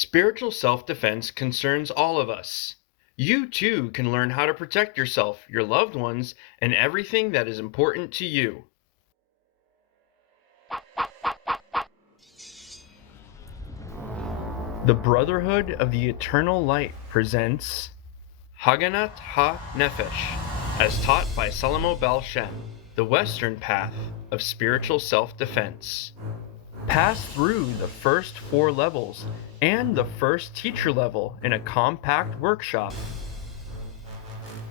Spiritual self-defense concerns all of us. You too can learn how to protect yourself, your loved ones, and everything that is important to you. The Brotherhood of the Eternal Light presents Haganat ha-Nefesh, as taught by Salomo Baal-Shem, the Western path of spiritual self-defense. Pass through the first 4 levels and the first teacher level in a compact workshop.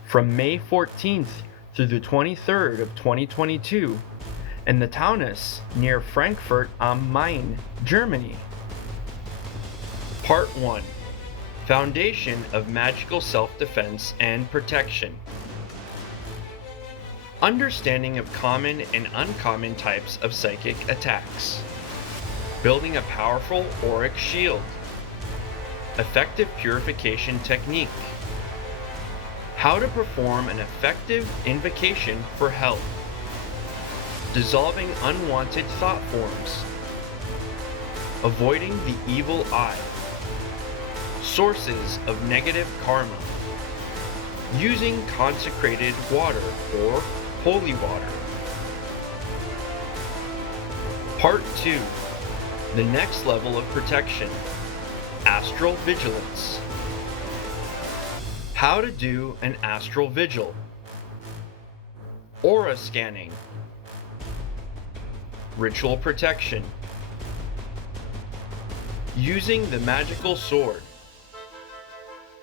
From May 14th through the 23rd of 2022 in the Taunus near Frankfurt am Main, Germany. Part 1. Foundation of Magical Self-Defense and Protection. Understanding of common and uncommon types of psychic attacks. Building a powerful auric shield. Effective purification technique. How to perform an effective invocation for help. Dissolving unwanted thought forms. Avoiding the evil eye. Sources of negative karma. Using consecrated water or holy water. Part 2. The next level of protection. Astral vigilance. How to do an astral vigil. Aura scanning. Ritual protection. Using the magical sword.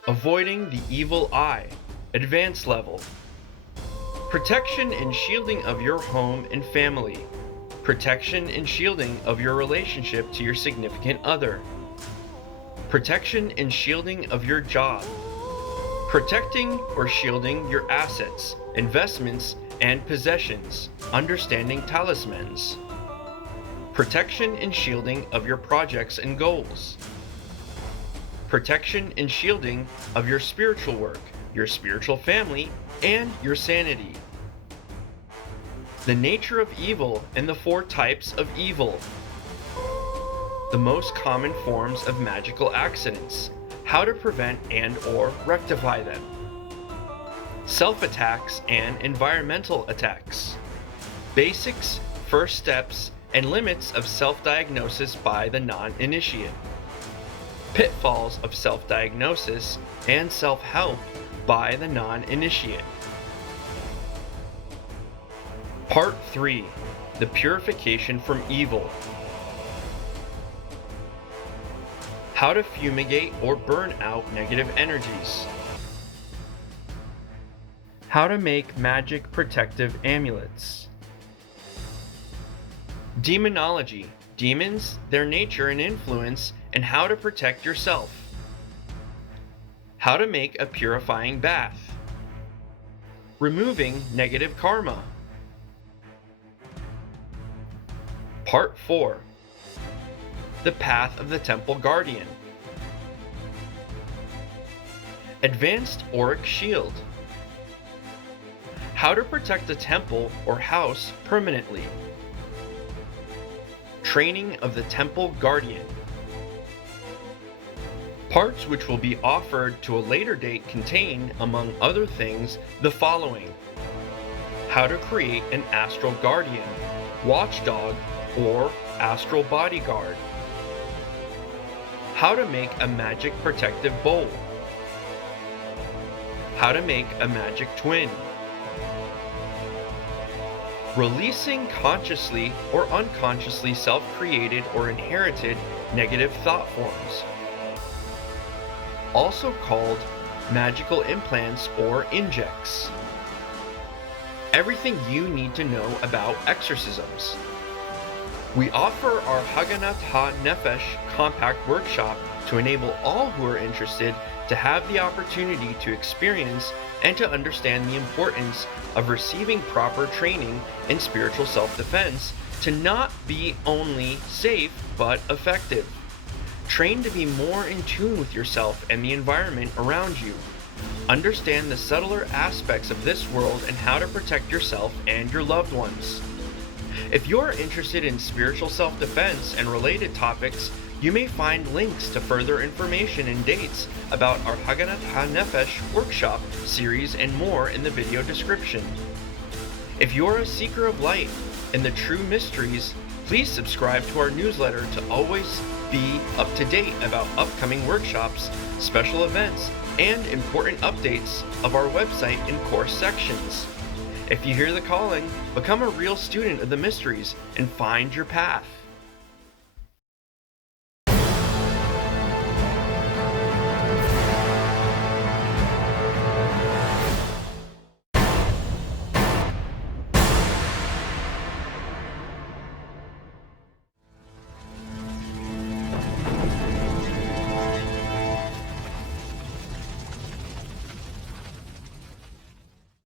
Avoiding the evil eye. Advanced level. Protection and shielding of your home and family. Protection and shielding of your relationship to your significant other. Protection and shielding of your job. Protecting or shielding your assets, investments, and possessions. Understanding talismans. Protection and shielding of your projects and goals. Protection and shielding of your spiritual work, your spiritual family, and your sanity. The nature of evil and the 4 types of evil. The most common forms of magical accidents. How to prevent and or rectify them. Self-attacks and environmental attacks. Basics, first steps, and limits of self-diagnosis by the non-initiate. Pitfalls of self-diagnosis and self-help by the non-initiate. Part 3. The Purification from Evil. How to fumigate or burn out negative energies. How to make magic protective amulets. Demonology. Demons, their nature and influence, and how to protect yourself. How to make a purifying bath. Removing negative karma. Part 4. The Path of the Temple Guardian. Advanced Auric Shield. How to protect a temple or house permanently. Training of the Temple Guardian. Parts which will be offered to a later date contain, among other things, the following. How to create an astral guardian, watchdog, or astral bodyguard. How to make a magic protective bowl. How to make a magic twin. Releasing consciously or unconsciously self-created or inherited negative thought forms. Also called magical implants or injects. Everything you need to know about exorcisms. We offer our Haganat ha-Nefesh compact workshop to enable all who are interested to have the opportunity to experience and to understand the importance of receiving proper training in spiritual self-defense to not be only safe but effective. Train to be more in tune with yourself and the environment around you. Understand the subtler aspects of this world and how to protect yourself and your loved ones. If you're interested in spiritual self-defense and related topics, You may find links to further information and dates about our Haganat ha-Nefesh workshop series and more in the video description. If you're a seeker of light and the true mysteries, please subscribe to our newsletter to always be up to date about upcoming workshops, special events, and important updates of our website and course sections. If you hear the calling, become a real student of the mysteries and find your path.